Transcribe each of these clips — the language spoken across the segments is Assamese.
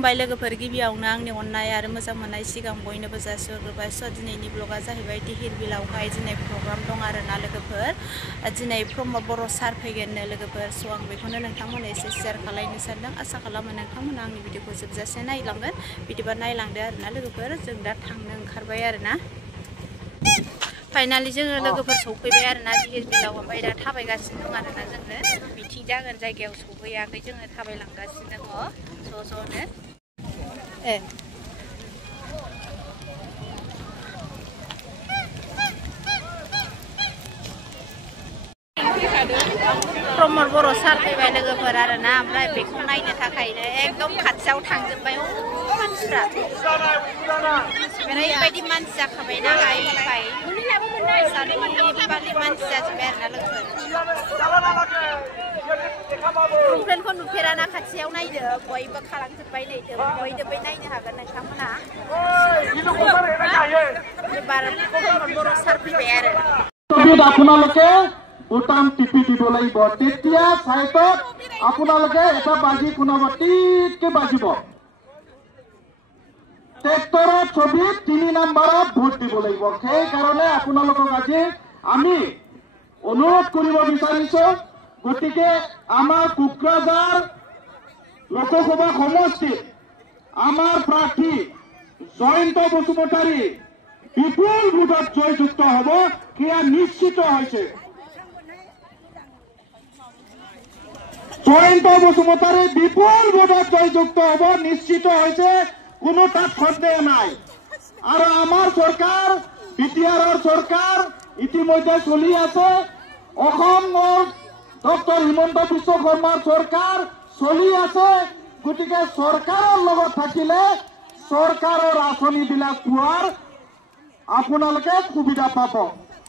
खुलुमबाय लोगोफोर गिबियावनो आंनि अननाय आरो मोजां मोननाय सिगां बयनोबो जासिहरग्रोबाय। दिनैनि ब्लगा जाहैबाय धिहिर बिलावहाय दिनै प्रग्राम दं आरोना लोगोफोर। दिनै प्रमद बर' सार फैगोननो लोगोफोर। आं बेखौनो नोंथांमोननो एसे शेयार खालामनो सानदों। आसा खालामो नोंथांमोना आंनि भिडिअखौ जोबजासे नायलांगोन। बिदिबा नायलांदो आरोना लोगोफोर। जों दा थांनो ओंखारबाय आरोना। फाइनालि जोङो लोगोफोर सौफैबाय आरोना धिहिर बिलाव। ओमफ्राय दा थाबायगासिनो दं आरोना जोङो। मिथिं जागोन जायगायाव सौफैयाखै, जोङो थाबायलांगासिनो दङ ज'नो। प्रमद बर' सार फैबाय लोगोफोर आरोना। ओमफ्राय बेखौ नायनो थाखायनो एकदम खाथियाव थांजोब्बाय मानसिफ्रा। ओरैबायदि मानसि जाखाबाय नालाय सानैबालि मानसि जाजोब्बाय आरोना लोगोफोर। लंपेन्टखौ नुफेराना खाथियाव नायदो, बयबो खालामजोब्बाय नै बयनोबो नायनो हागोन नोंथांमोना। एबार प्रमद बर' सार फैबाय आरो। আপোনালোকে বুটাম টিপি দিব লাগিব, তেতিয়া সাইটত আপোনালোকে এটা বাজি শুনাব, টিককে বাজিব। ট্ৰেক্টৰৰ ছবিত 3 নম্বৰত ভোট দিব লাগিব। সেইকাৰণে আপোনালোকক আজি আমি অনুৰোধ কৰিব বিচাৰিছো। গতিকে আমাৰ কোকৰাঝাৰ লোকসভা সমষ্টিত আমাৰ প্ৰাৰ্থী জয়ন্ত বসুমতাৰী বিপুল ভোটত জয়যুক্ত হ'ব, সেয়া নিশ্চিত হৈছে। জয়ন্ত বসুমতাৰী বিপুল ভোটত জয়যুক্ত হ'ব, নিশ্চিত হৈছে, কোনো তাত সন্দেহ নাই। আৰু আমাৰ চৰকাৰ বিটিআৰৰ চৰকাৰ ইতিমধ্যে চলি আছে। অসমৰ ডক্টৰ হিমন্ত বিশ্ব শৰ্মাৰ চৰকাৰ চলি আছে। গতিকে চৰকাৰৰ লগত থাকিলে চৰকাৰৰ আঁচনিবিলাক পোৱাৰ আপোনালোকে সুবিধা পাব।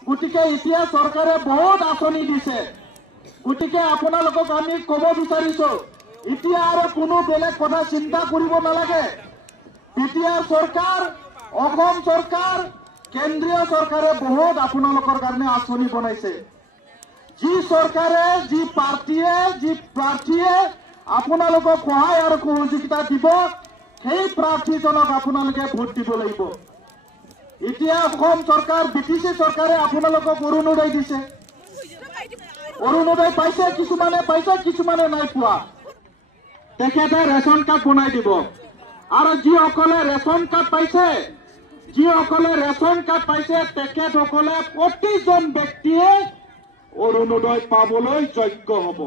গতিকে এতিয়া চৰকাৰে বহুত আঁচনি দিছে। গতিকে আপোনালোকক আমি ক'ব বিচাৰিছো, এতিয়া আৰু কোনো বেলেগ কথা চিন্তা কৰিব নালাগে। বিটিআৰ চৰকাৰ, অসম চৰকাৰ, কেন্দ্ৰীয় চৰকাৰে বহুত আপোনালোকৰ কাৰণে আঁচনি বনাইছে। যি চৰকাৰে, যি প্ৰাৰ্থীয়ে আপোনালোকক সহায় আৰু সহযোগিতা দিব, সেই প্ৰাৰ্থীজনক আপোনালোকে ভোট দিব লাগিব। এতিয়া অসম চৰকাৰ, বিটিচি চৰকাৰে আপোনালোকক অৰুণোদয় দিছে। অৰুণোদয় পাইছে, কিছুমানে পাইছে, কিছুমানে নাই পোৱা। তেখেতে ৰেচন কাৰ্ড বনাই দিব। আৰু যিসকলে ৰেচন কাৰ্ড পাইছে, তেখেতসকলে প্ৰতিজন ব্যক্তিয়ে অৰুণোদয় পাবলৈ যোগ্য হ'ব।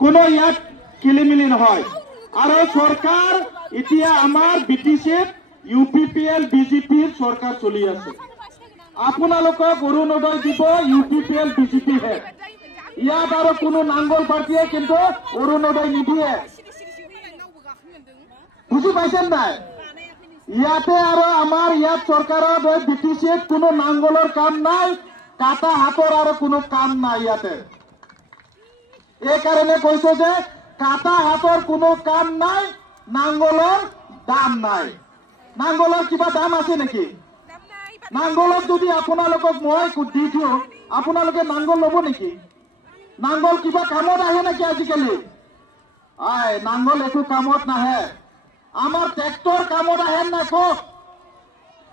কোনো ইয়াত খেলিমেলি নহয়। আৰু চৰকাৰ এতিয়া আমাৰ বিটিচিত UPPL BJPৰ চৰকাৰ চলি আছে। আপোনালোকক অৰুণোদয় দিব UPPL BJPহে। ইয়াত আৰু কোনো নাংগল পাৰ্টীয়ে কিন্তু অৰুণোদয় নিদিয়ে। বুজি পাইছেন নাই? ইয়াতে আৰু আমাৰ ইয়াত চৰকাৰৰ বিটিচিত কোনো নাংগলৰ কাম নাই, কাটা হাতৰ আৰু কোনো কাম নাই ইয়াতে। এইকাৰণে কৈছো যে কাটা হাতৰ কোনো কাম নাই, নাংগলৰ দাম নাই। নাংগলৰ কিবা দাম আছে নেকি? নাংগলত যদি আপোনালোকক মই দি দিওঁ, আপোনালোকে নাংগল ল'ব নেকি? নাংগল কিবা কামত আহে নেকি আজিকালি? নাংগল একো কামত নাহে। আমাৰ ট্ৰেক্টৰ কামত আহে নাই কওক?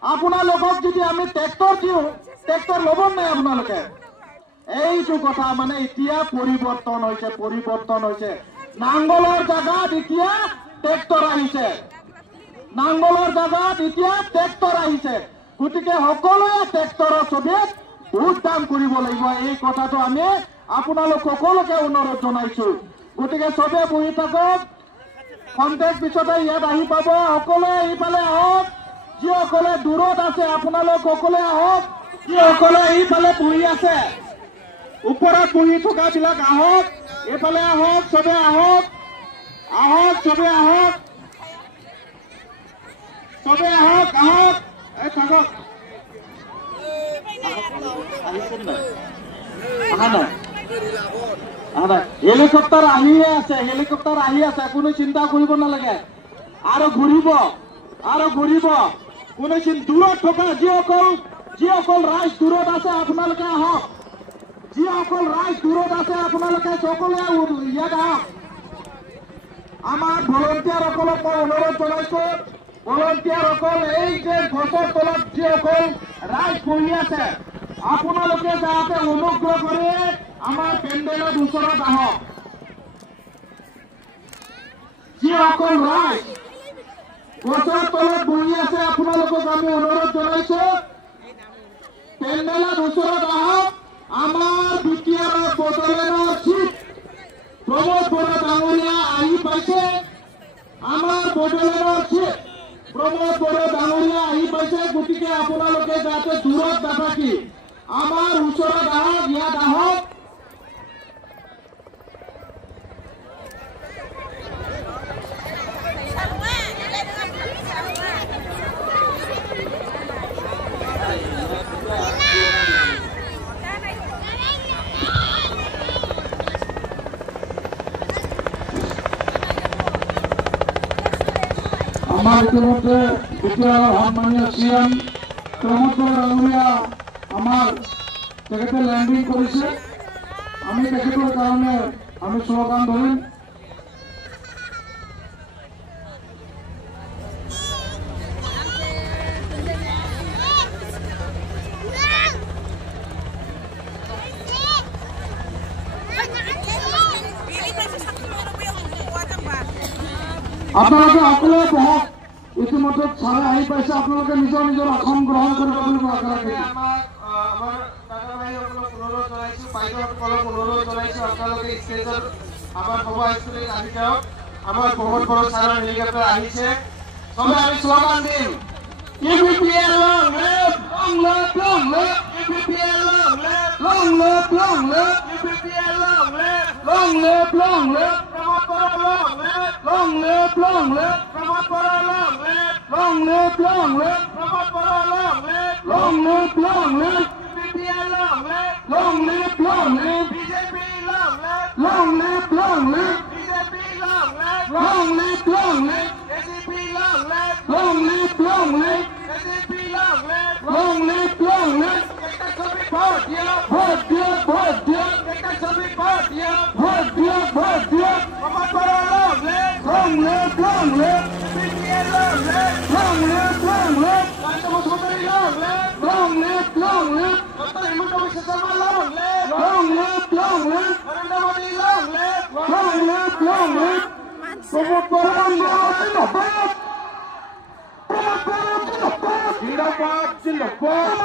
আপোনালোকক যদি আমি ট্ৰেক্টৰ দিওঁ, ট্ৰেক্টৰ ল'ব নাই আপোনালোকে? এইটো কথা মানে এতিয়া পৰিৱৰ্তন হৈছে। নাংগলৰ জাগাত এতিয়া ট্ৰেক্টৰ আহিছে। গতিকে সকলোৱে ট্ৰেক্টৰৰ ছবিত ভোটদান কৰিব লাগিব। এই কথাটো আমি আপোনালোক সকলোকে অনুৰোধ জনাইছো। গতিকে চবে বহি থাকক, খন্তেক পিছতে ইয়াত আহি পাব। সকলোৱে এইফালে আহক। যিসকলে দূৰত আছে আপোনালোক সকলোৱে আহক। যিসকলে এইফালে বহি আছে, ওপৰত বহি থকাবিলাক আহক, এইফালে আহক, চবে আহক, চবে আহক, এই থাকক। হেলিকপ্টাৰ আহিয়ে আছে, কোনো চিন্তা কৰিব নালাগে। আৰু ঘূৰিব। কোনো দূৰত থকা যিসকল ৰাইজ দূৰত আছে আপোনালোকে আহক। সকলোৱে ইয়াত আহক। আমাৰ ভলণ্টিয়াৰসকলক মই অনুৰোধ জনাইছো, ভলণ্টিয়াৰসকল এই যে গছৰ তলত যিসকল ৰাইজ বহি আছে, আপোনালোকে যাতে অনুগ্ৰহ কৰি আমাৰ পেণ্ডেলৰ ওচৰত আহক। যিসকল ৰাইজ গছৰ তলত বহি আছে, আপোনালোকক আমি অনুৰোধ জনাইছো, পেণ্ডেলৰ ওচৰত আহক। আমাৰ বিটিআৰৰ বদলেনৰ চিফ প্ৰমোদ বৰা ডাঙৰীয়া আহি পাইছে। আমাৰ বদলেনৰ চিফ প্ৰমোদ বৰা ডাঙৰীয়া আহি পাইছে। গতিকে আপোনালোকে যাতে দূৰত নাথাকি আমাৰ ওচৰত আহক, ইয়াত আহক। আমাৰ ইতিমধ্যে বিটিআৰৰ সন্মানীয় CM প্ৰমোদ বৰা ডাঙৰীয়া আমাৰ তেখেতে লেণ্ডিং কৰিছে। আমি তেখেতৰ কাৰণে আমি শ্লোগান ধৰিম। আপোনালোকে সকলোৱে বহক। ইতিমধ্যে ছাৰে আহি পাইছে, আপোনালোকে নিজৰ নিজৰ আসন গ্ৰহণ কৰিব বুলি মই আশা ৰাখিছোঁ। আমাৰ দাদা ভাইসকলক অনুৰোধ জনাইছো, বাইদেউসকলক অনুৰোধ জনাইছো, আপোনালোকে ষ্টেজত আমাৰ সভাস্থলীত আহি যাওক। আমাৰ বহুত বড় ছাৰৰ হেলিকপ্টাৰ আহিছে, চবে আমি শ্লোগান দিম। EPPL long live, long live, long live, EPPL long live, long live, long live, EPPL long live, long live, long live, Pramod Bora long live, long live, long live, Pramod Bora long live, long live, long live, Pramod Bora long live, long live, long live, EPPL long live, long live, long live, BJP long live, long live, long live, BJP long live, long live, long live, SCP long live, long live, long live, SCP long live, long live, long live, একটা ছবি ভোট দিও, ভোট দিও, ভোট দিও, একটা ছবি ভোট দিও, ভোট দিও, ভোট দিও, Pramod Bora long live, long live, long live, EPPL long live, long live, long live, Dr. Mukhtarji long live, long live, long live, Dr. Himanta Biswa Sarma long live, long live, long live, Narendra Modi long live, long live, long live, Pramod Bora জিন্দাবাদ, জিন্দাবাদ, জিন্দাবাদ,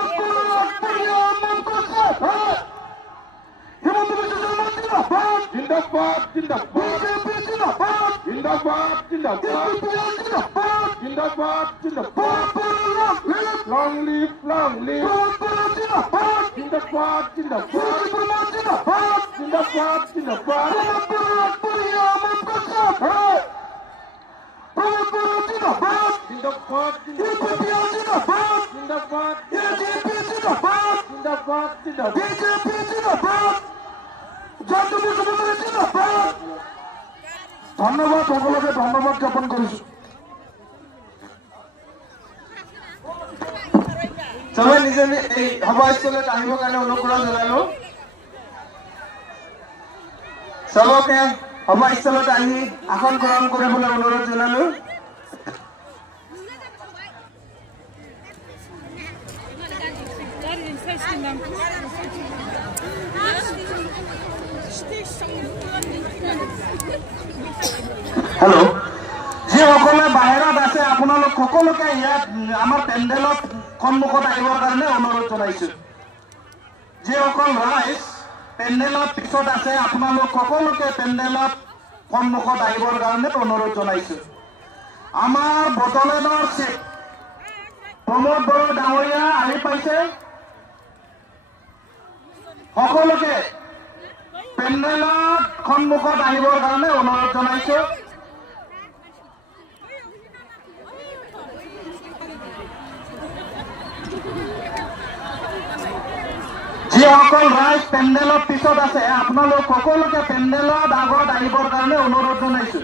হিমন্ত বিশ্ব শর্মা জিন্দাবাদ, জিন্দাবাদ, জিন্দাবাদ, বিজেপি জিন্দাবাদ, জিন্দাবাদ, জিন্দাবাদ, জিন্দাবাদ, জিন্দাবাদ, জিন্দাবাদ, লং লিভ, লং লিভ, জিন্দাবাদ, জিন্দাবাদ, জিন্দাবাদ, জিন্দাবাদ, জিন্দাবাদ, জিন্দাবাদ, জিন্দাবাদ, জিন্দাবাদ, জিন্দাবাদ, জিন্দাবাদ, বিজেপি জিন্দাবাদ, জাতীয় মুখ্যমন্ত্রী জিন্দাবাদ। ধন্যবাদ, সকলকে ধন্যবাদ জ্ঞাপন কৰিছো। চবে নিজে এই সভাস্থলীত আহিবৰ কাৰণে অনুৰোধ জনালো। চবকে সভাস্থলত আহি আসন গ্ৰহণ কৰিবলৈ অনুৰোধ জনালো। হেল্ল', যিসকলে বাহিৰত আছে আপোনালোক সকলোকে ইয়াত আমাৰ পেণ্ডেলত সন্মুখত আহিবৰ কাৰণে অনুৰোধ জনাইছো। যিসকল ৰাইজ পেণ্ডেলত পিছত আছে আপোনালোক সকলোকে পেণ্ডেলত সন্মুখত আহিবৰ কাৰণে অনুৰোধ জনাইছো। আমাৰ বটলেনৰ চিফ প্ৰমোদ বৰা ডাঙৰীয়া আহি পাইছে। সকলোকে পেণ্ডেলত সন্মুখত আহিবৰ কাৰণে অনুৰোধ জনাইছো। যিসকল ৰাইজ পেণ্ডেলত পিছত আছে আপোনালোক সকলোকে পেণ্ডেলত আগত আহিবৰ কাৰণে অনুৰোধ জনাইছো।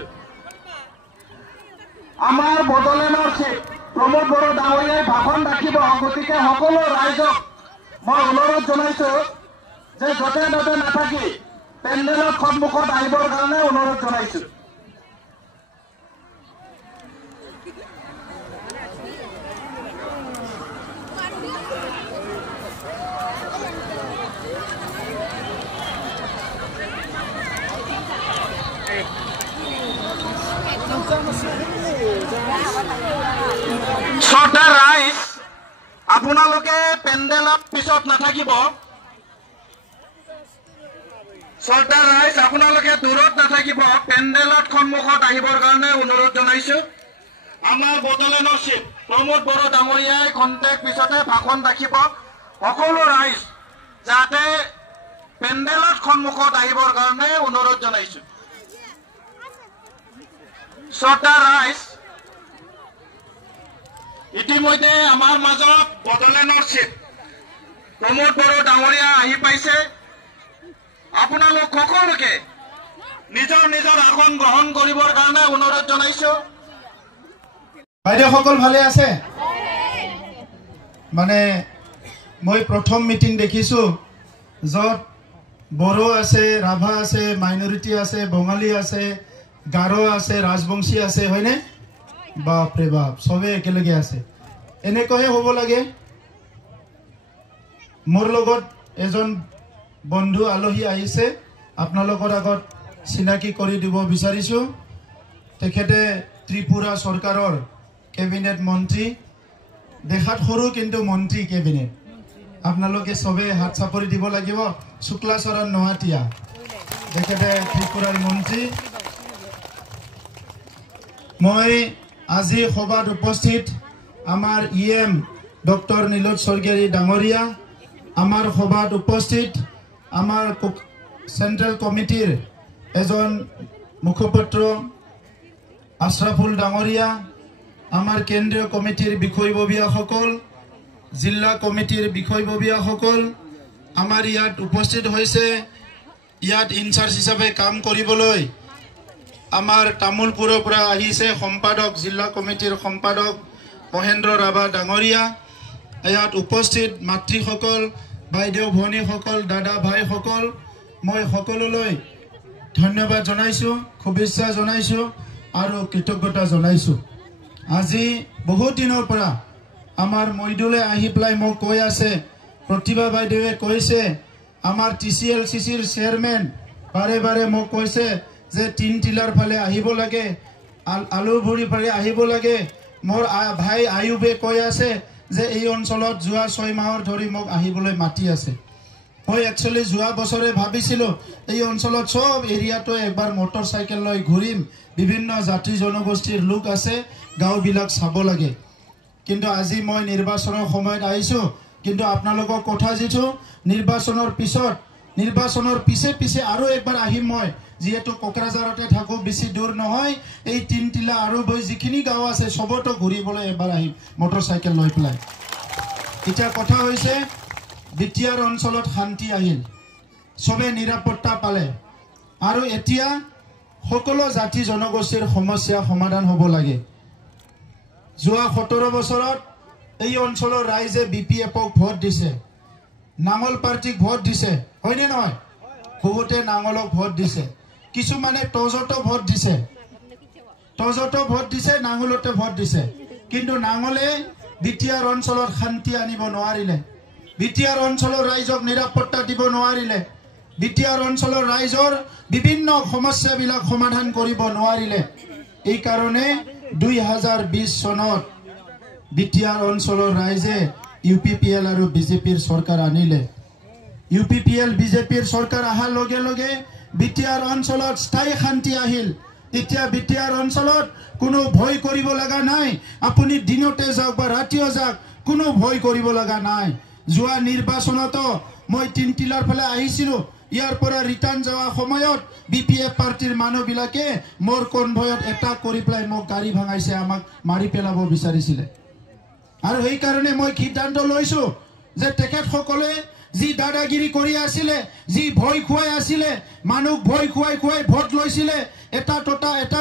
আমাৰ বড়োলেণ্ডৰ চিফ প্ৰমোদ বৰা ডাঙৰীয়াই ভাষণ ৰাখিব, গতিকে সকলো ৰাইজক মই অনুৰোধ জনাইছো যে য'তে ত'তে নাথাকি পেণ্ডেলত সন্মুখত আহিবৰ কাৰণে অনুৰোধ জনাইছো। শ্ৰদ্ধা ৰাইজ আপোনালোকে পেণ্ডেলত পিছত নাথাকিব শ্ৰদ্ধা ৰাইজ আপোনালোকে দূৰত নাথাকিব পেণ্ডেলত সন্মুখত আহিবৰ কাৰণে অনুৰোধ জনাইছো আমাৰ বড়োলেণ্ডৰ চিফ প্ৰমোদ বড়ো ডাঙৰীয়াই খন্তেক পিছতে ভাষণ ৰাখিব সকলো ৰাইজ যাতে পেণ্ডেলত সন্মুখত আহিবৰ কাৰণে অনুৰোধ জনাইছো শ্ৰদ্ধা ৰাইজ ইতিমধ্যে আমাৰ মাজত বড়োলেণ্ডৰ চিফ প্ৰমোদ বড়ো ডাঙৰীয়া আহি পাইছে আপোনালোক সকলোকে নিজৰ নিজৰ আসন গ্ৰহণ কৰিবৰ কাৰণে অনুৰোধ জনাইছো বাইদেউসকল ভালে আছে মানে মই প্ৰথম মিটিং দেখিছো য'ত বড়ো আছে ৰাভা আছে মাইনৰিটি আছে বঙালী আছে গাৰো আছে ৰাজবংশী আছে হয়নে বাপৰে বাপ সবে একেলগে আছে এনেকৈহে হ'ব লাগে মোৰ লগত এজন বন্ধু আলহী আহিছে আপোনালোকৰ আগত চিনাকি কৰি দিব বিচাৰিছো তেখেতে ত্ৰিপুৰা চৰকাৰৰ কেবিনেট মন্ত্ৰী দেখাত সৰু কিন্তু মন্ত্ৰী কেবিনেট আপোনালোকে সবে হাত চাপৰি দিব লাগিব শুক্লাচৰণ নোহাটিয়া তেখেতে ত্ৰিপুৰাৰ মন্ত্ৰী মই আজি সভাত উপস্থিত আমাৰ ইএম ডক্টৰ নীলোৎ স্বৰ্গীয়াৰী ডাঙৰীয়া আমাৰ সভাত উপস্থিত আমাৰ সেন্ট্ৰেল কমিটিৰ এজন মুখপাত্ৰ আশৰাফুল ডাঙৰীয়া আমাৰ কেন্দ্ৰীয় কমিটিৰ বিষয়ববীয়াসকল জিলা কমিটিৰ বিষয়ববীয়াসকল আমাৰ ইয়াত উপস্থিত হৈছে ইয়াত ইনচাৰ্জ হিচাপে কাম কৰিবলৈ আমাৰ তামুলপুৰৰ পৰা আহিছে সম্পাদক জিলা কমিটিৰ সম্পাদক মহেন্দ্ৰ ৰাভা ডাঙৰীয়া ইয়াত উপস্থিত মাতৃসকল বাইদেউ ভনীসকল দাদা ভাইসকল মই সকলোলৈ ধন্যবাদ জনাইছো শুভেচ্ছা জনাইছো আৰু কৃতজ্ঞতা জনাইছো আজি বহুত দিনৰ পৰা আমাৰ মইদুলে আহি পেলাই মোক কৈ আছে প্ৰতিভা বাইদেৱে কৈছে আমাৰ টিচিএলচিচিৰ চেয়াৰমেন বাৰে বাৰে মোক কৈছে যে তিনটিলাৰ ফালে আহিব লাগে আলুভুৰি ফালে আহিব লাগে মোৰ ভাই আয়ুবে কৈ আছে যে এই অঞ্চলত যোৱা 6 মাহৰ ধৰি মোক আহিবলৈ মাতি আছে মই একচুয়ালি যোৱা বছৰে ভাবিছিলো এই অঞ্চলত সব এৰিয়াটো একবাৰ মটৰচাইকেল লৈ ঘূৰিম বিভিন্ন জাতি জনগোষ্ঠীৰ লোক আছে গাঁওবিলাক চাব লাগে কিন্তু আজি মই নিৰ্বাচনৰ সময়ত আহিছো কিন্তু আপোনালোকক কথা দিছো নিৰ্বাচনৰ পিছে পিছে আৰু একবাৰ আহিম মই যেহেতু কোকৰাঝাৰতে থাকো বেছি দূৰ নহয় এই তিনটিলা আৰু বৈ যিখিনি গাঁও আছে সবতো ঘূৰিবলৈ এবাৰ আহিম মটৰচাইকেল লৈ পেলাই এতিয়া কথা হৈছে বিটিয়াৰ অঞ্চলত শান্তি আহিল সবে নিৰাপত্তা পালে আৰু এতিয়া সকলো জাতি জনগোষ্ঠীৰ সমস্যা সমাধান হ'ব লাগে যোৱা 17 বছৰত এই অঞ্চলৰ ৰাইজে বিপিএফক ভোট দিছে নাঙল পাৰ্টিক ভোট দিছে হয়নে নহয় বহুতে নাঙলক ভোট দিছে কিছুমানে টজটো ভোট দিছে নাঙলতে ভোট দিছে কিন্তু নাঙলে বিটিয়াৰ অঞ্চলত শান্তি আনিব নোৱাৰিলে বিটিয়াৰ অঞ্চলৰ ৰাইজক নিৰাপত্তা দিব নোৱাৰিলে বিটিয়াৰ অঞ্চলৰ ৰাইজৰ বিভিন্ন সমস্যাবিলাক সমাধান কৰিব নোৱাৰিলে এই কাৰণে 2020 চনত বিটিয়াৰ অঞ্চলৰ ৰাইজে ইউপিপিএল আৰু বিজেপিৰ চৰকাৰ আনিলে ইউপিপিএল বিজেপিৰ চৰকাৰ আহাৰ লগে লগে বিটিয়াৰ অঞ্চলত স্থায়ী শান্তি আহিল এতিয়া বিটিয়াৰ অঞ্চলত কোনো ভয় কৰিব লগা নাই আপুনি দিনতে যাওক বা ৰাতিও যাওক কোনো ভয় কৰিব লগা নাই যোৱা নিৰ্বাচনত মই তিনটিলাৰ ফালে আহিছিলো ইয়াৰ পৰা ৰিটাৰ্ণ যোৱা সময়ত বিপিএফ পাৰ্টিৰ মানুহবিলাকে মোৰ কনভয়ত এটা কৰি পেলাই মোক গাড়ী ভাঙাইছে আমাক মাৰি পেলাব বিচাৰিছিলে আৰু এই কাৰণে মই সিদ্ধান্ত লৈছো যে তেখেতসকলে যি দাদাগিৰি কৰি আছিলে যি ভয় খুৱাই আছিলে মানুহ ভয় খুৱাই ভোট লৈছিলে এটা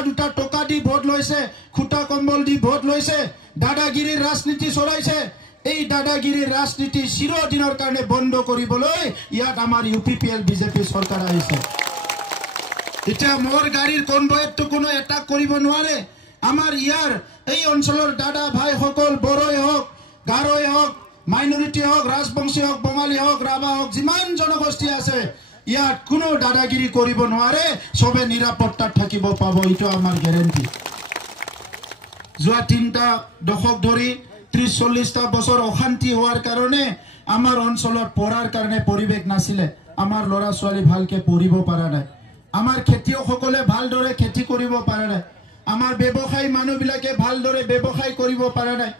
দুটা টকা দি ভোট লৈছে খুটা কম্বল দি ভোট লৈছে দাদাগিৰিৰ ৰাজনীতি চলাইছে এই দাদাগিৰিৰ ৰাজনীতি চিৰদিনৰ কাৰণে বন্ধ কৰিবলৈ ইয়াত আমাৰ ইউপিপিএল বিজেপি চৰকাৰ আহিছে এতিয়া মোৰ গাড়ীৰ কনভয়তটো কোনো এটাক কৰিব নোৱাৰে আমাৰ ইয়াৰ এই অঞ্চলৰ দাদা ভাইসকল বড়োই হওক গাৰোই হওক মাইনৰিটি হওক ৰাজবংশী হওক বঙালী হওক ৰাভা হওক যিমান জনগোষ্ঠী আছে ইয়াত কোনো দাদাগিৰি কৰিব নোৱাৰে সবে নিৰাপত্তাত থাকিব পাব এইটো আমাৰ গ্যাৰান্টি যোৱা 3টা দশক ধৰি 30-40টা বছৰ অশান্তি হোৱাৰ কাৰণে আমাৰ অঞ্চলত পঢ়াৰ কাৰণে পৰিৱেশ নাছিলে আমাৰ ল'ৰা ছোৱালী ভালকে পঢ়িব পৰা নাই আমাৰ খেতিয়কসকলে ভালদৰে খেতি কৰিব পৰা নাই আমাৰ ব্যৱসায়ী মানুহবিলাকে ভালদৰে ব্যৱসায় কৰিব পৰা নাই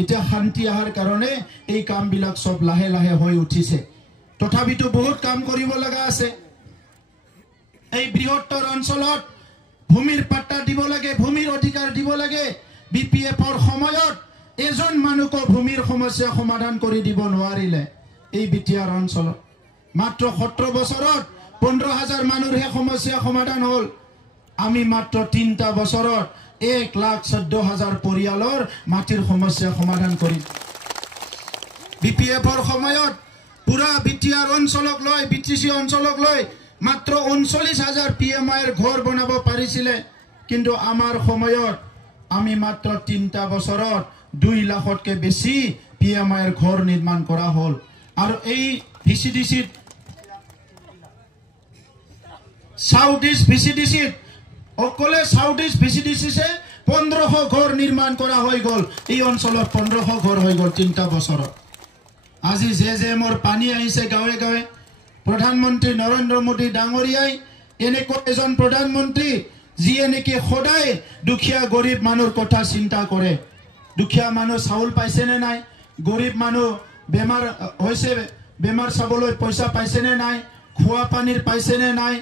এতিয়া শান্তি আহাৰ কাৰণে এই কামবিলাক সব লাহে লাহে হৈ উঠিছে তথাপিতো বহুত কাম কৰিব লগা আছে এই বৃহত্তৰ অঞ্চলত ভূমিৰ পাট্টা দিব লাগে ভূমিৰ অধিকাৰ দিব লাগে বিপিএফৰ সময়ত এজন মানুহক ভূমিৰ সমস্যা সমাধান কৰি দিব নোৱাৰিলে এই বিটিআৰ অঞ্চলত মাত্ৰ 17 বছৰত 15,000 মানুহৰ সমস্যা সমাধান হ'ল আমি মাত্ৰ 3টা বছৰত 1,14,000 পৰিয়ালৰ মাটিৰ সমস্যা সমাধান কৰিম বিপিএফৰ সময়ত পুৰা বিটিআৰ অঞ্চলক লৈ বিটিসি অঞ্চলক লৈ মাত্ৰ 39,000 পিএমআইৰ ঘৰ বনাব পাৰিছিলে কিন্তু আমাৰ সময়ত আমি মাত্ৰ 3টা বছৰত 2 লাখতকৈ বেছি পিএমআইৰ ঘৰ নিৰ্মাণ কৰা হ'ল আৰু এই ভিচিডিসি সাউথ ইষ্ট ভিচিডিসি অকলে সাউথ ইষ্ট ভিচিডিসিছে 1500 ঘৰ নিৰ্মাণ কৰা হৈ গ'ল এই অঞ্চলত 1500 ঘৰ হৈ গ'ল 3টা বছৰত আজি জেজেমৰ পানী আহিছে গাঁৱে গাঁৱে প্ৰধানমন্ত্ৰী নৰেন্দ্ৰ মোদী ডাঙৰীয়াই এনেকুৱা এজন প্ৰধানমন্ত্ৰী যিয়ে নেকি সদায় দুখীয়া গৰীব মানুহৰ কথা চিন্তা কৰে দুখীয়া মানুহ চাউল পাইছে নে নাই গৰীব মানুহ বেমাৰ হৈছে বেমাৰ চাবলৈ পইচা পাইছে নে নাই খোৱা পানীৰ পাইছে নে নাই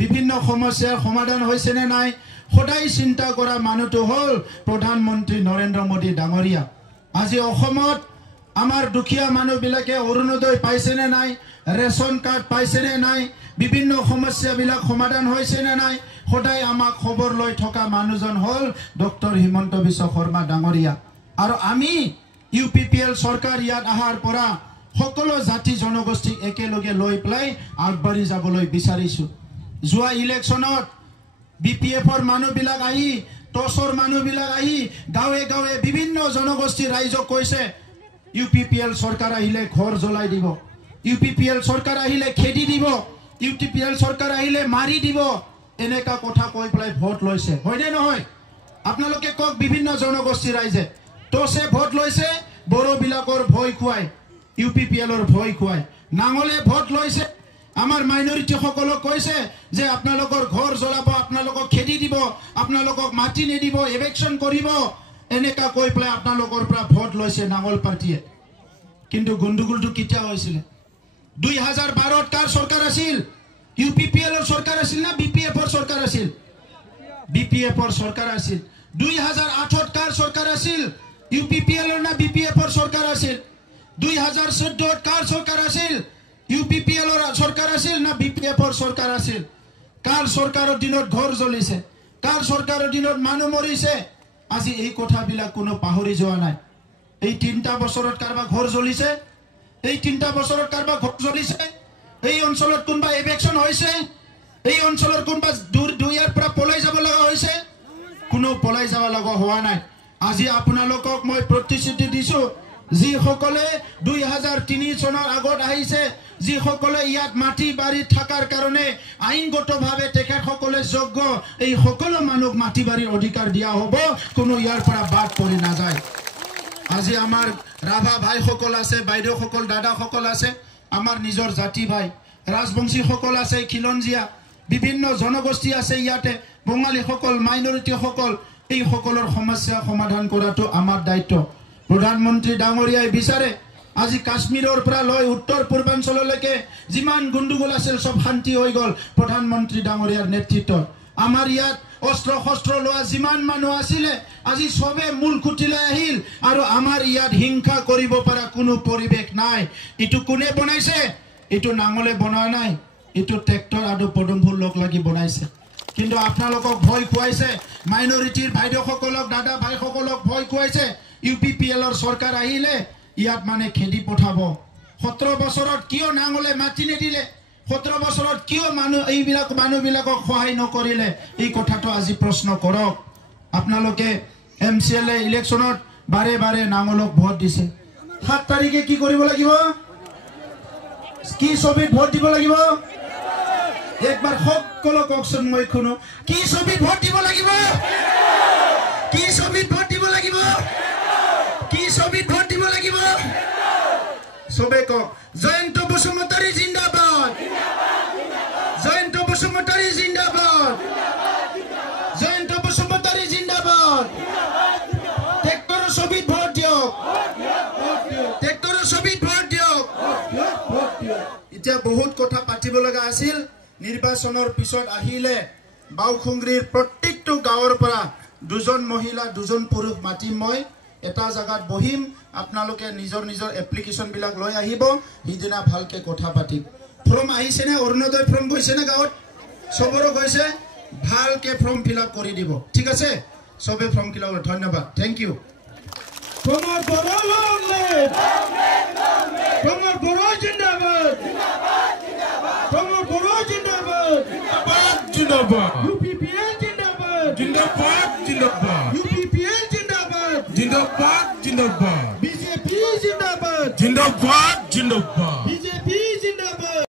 বিভিন্ন সমস্যাৰ সমাধান হৈছে নে নাই সদায় চিন্তা কৰা মানুহটো হ'ল প্ৰধানমন্ত্ৰী নৰেন্দ্ৰ মোদী ডাঙৰীয়া আজি অসমত আমাৰ দুখীয়া মানুহবিলাকে অৰুণোদয় পাইছে নে নাই ৰেশন কাৰ্ড পাইছে নে নাই বিভিন্ন সমস্যাবিলাক সমাধান হৈছে নে নাই সদায় আমাক খবৰ লৈ থকা মানুহজন হ'ল ডক্টৰ হিমন্ত বিশ্ব শৰ্মা ডাঙৰীয়া আৰু আমি ইউপিপিএল চৰকাৰ ইয়াত আহাৰ পৰা সকলো জাতি জনগোষ্ঠীক একেলগে লৈ পেলাই আগবাঢ়ি যাবলৈ বিচাৰিছো যোৱা ইলেকশ্যনত বিপিএফৰ মানুহবিলাক আহি টছৰ মানুহবিলাক আহি গাঁৱে গাঁৱে বিভিন্ন জনগোষ্ঠীৰ ৰাইজক কৈছে ইউপিপিএল চৰকাৰ আহিলে ঘৰ জ্বলাই দিব ইউপিপিএল চৰকাৰ আহিলে খেদি দিব ইউপিপিএল চৰকাৰ আহিলে মাৰি দিব এনেকা কথা কৈ পেলাই ভোট লৈছে হয়নে নহয় আপোনালোকে কক বিভিন্ন জনগোষ্ঠী ৰাইজে টছে ভোট লৈছে বড়োবিলাকৰ ভয় খুৱাই ইউপিপিএলৰ ভয় খুৱাই নাঙলে ভোট লৈছে আমাৰ মাইনৰিটি সকলক কৈছে যে আপোনালোকৰ ঘৰ জ্বলাব আপোনালোকক খেদি দিব আপোনালোকক মাটি নিদিব ইলেকশ্যন কৰিব এনেকা কৈ পেলাই আপোনালোকৰ পৰা ভোট লৈছে নাঙল পাৰ্টিয়ে কিন্তু গণ্ডগোলটো কেতিয়া হৈছিল 2012ত কাৰ চৰকাৰ আছিল ইউপিপিএলৰ চৰকাৰ আছিল না বিপিএফৰ চৰকাৰ আছিল বিপিএফৰ চৰকাৰ আছিল 2008ত কাৰ চৰকাৰ আছিল ইউপিপিএলৰ না বিপিএফৰ চৰকাৰ আছিল 2014ত কাৰ চৰকাৰ আছিল ইউপিপিএলৰ চৰকাৰ আছিল না বিপিএফৰ চৰকাৰ আছিল কাৰ চৰকাৰৰ দিনত ঘৰ জ্বলিছে কাৰ চৰকাৰৰ দিনত মানুহ মৰিছে আজি এই কথাবিলাক কোনো পাহৰি যোৱা নাই এই 3টা বছৰত কাৰবা ঘৰ জ্বলিছে এই 3টা বছৰত কাৰবা ঘৰ জ্বলিছে এই অঞ্চলত কোনবা ইলেকশ্যন হৈছে এই অঞ্চলৰ কোনবা দুইয়াৰ পৰা পলাই যাব লগা হৈছে কোনো পলাই যাব লগা হোৱা নাই আজি আপোনালোকক মই প্ৰতিশ্ৰুতি দিছো যি সকলে 2003 চনৰ আগত আহিছে যি সকলে ইয়াত মাটি বাৰী থাকাৰ কাৰণে আইনগতভাৱে তেখেত সকলে যোগ্য এই সকলো মানুহ মাটি বাৰীৰ অধিকাৰ দিয়া হ'ব কোনো ইয়াৰ পৰা বাদ পৰি নাযায় আজি আমাৰ ৰাভা ভাই সকল আছে বাইদেউ সকল দাদা সকল আছে আমাৰ নিজৰ জাতি ভাই ৰাজবংশী সকল আছে খিলঞ্জিয়া বিভিন্ন জনগোষ্ঠী আছে ইয়াতে বঙালী সকল মাইনৰিটি সকল এই সকলৰ সমস্যা সমাধান কৰাটো আমাৰ দায়িত্ব প্ৰধানমন্ত্ৰী ডাঙৰীয়াই বিচাৰে আজি কাশ্মীৰৰ পৰা লৈ উত্তৰ পূৰ্বাঞ্চললৈকে যিমান গণ্ডগোল আছিল সব শান্তি হৈ গ'ল প্ৰধানমন্ত্ৰী ডাঙৰীয়াৰ নেতৃত্বত আমাৰ ইয়াত অস্ত্ৰ শস্ত্ৰ লোৱা যিমান মানুহ আছিলে আজি সবে মূল খুঁটিলৈ আহিল আৰু আমাৰ ইয়াত হিংসা কৰিব পৰা কোনো পৰিৱেশ নাই ইটো কোনে বনাইছে ইটো নাঙলে বনোৱা নাই ইটো ট্ৰেক্টৰ আৰু পদমফুল লগ লাগি বনাইছে কিন্তু আপোনালোকক ভয় খুৱাইছে মাইনৰিটিৰ ভাইদেউসকলক দাদা ভাইসকলক ভয় খুৱাইছে ইউপিপিএলৰ চৰকাৰ আহিলে ইয়াত মানে খেদি পঠাব 17 বছৰত কিয় নাঙলে মাটি নিদিলে 17 বছৰত কিয় মানুহ এইবিলাক মানুহবিলাকক সহায় নকৰিলে এই কথাটো আজি প্ৰশ্ন কৰক আপোনালোকে এমচিএলএ ইলেকশ্যনত বাৰে বাৰে নাঙলক ভোট দিছে 7 তাৰিখে কি কৰিব লাগিব কি ছবিত ভোট দিব লাগিব একবাৰ সকলো কওকচোন মই শুনো কি ছবিত ভোট দিব লাগিব কি ছবিত ভোট দিব সবে কক জয়ন্ত বসুমতাৰী জিন্দাবাদ জয়ন্ত বসুমতাৰী জিন্দাবাদ জয়ন্ত বসুমতাৰী জিন্দাবাদ ট্ৰেক্টৰৰ ছবিত ভোট দিয়ক ট্ৰেক্টৰৰ ছবিত ভোট দিয়ক এতিয়া বহুত কথা পাতিব লগা আছিল নিৰ্বাচনৰ পিছত আহিলে বাউখুংগ্ৰীৰ প্ৰত্যেকটো গাঁৱৰ পৰা দুজন মহিলা দুজন পুৰুষ মাতিম মই এটা জায়গাত বহিম আপোনালোকে নিজৰ নিজৰ এপ্লিকেশন বিলাক লৈ আহিব হিদিনা ভালকে কথা পাতিম ফৰ্ম আহিছে নে অৰুণোদয় ফৰ্ম গৈছে নে গাঁৱত সবৰো গৈছে ভালকে ফৰ্ম ফিল আপ কৰি দিব ঠিক আছে সবে ফৰ্ম ফিল আপ ধন্যবাদ থ্যাংক ইউ প্রমোদ বড় প্রমোদ বড় জিন্দাবাদ প্রমোদ বড় জিন্দাবাদ জিন্দাবাদ ইউপিপিএল জিন্দাবাদ জিন্দাবাদ জিন্দাবাদ ইউপিপিএল জিন্দাবাদ জিন্দাবাদ জিন্দাবাদ বিজেপি জিন্দাবাদ জিন্দাবাদ জিন্দাবাদ